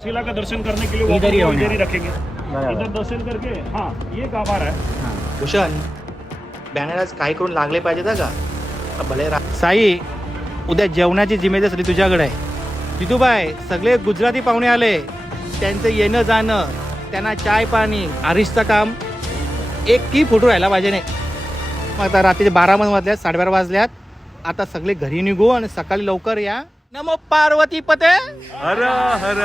शिला का दर्शन करने के लिए इधर ही रखेंगे, इधर दर्शन करके। हाँ, ये गाभार है। भूषण बॅनर आज काय करून लागले पाहिजे का भले साई, उद्या जेवणाची जिम्मेदारी सगळी तुझ्याकडे आहे. जितूबाई, सगळे गुजराती पाहुणे आले, त्यांचं येणं जाणं, त्यांना चाय पाणी, आरिशचं काम एकही फोटो राहायला पाहिजे नाही. मग आता रात्रीचे 12 वाजल्यात, 12:30 वाजल्यात. आता सगळे घरी निघू आणि सकाळी लवकर या. नमो पार्वती पते. हर हर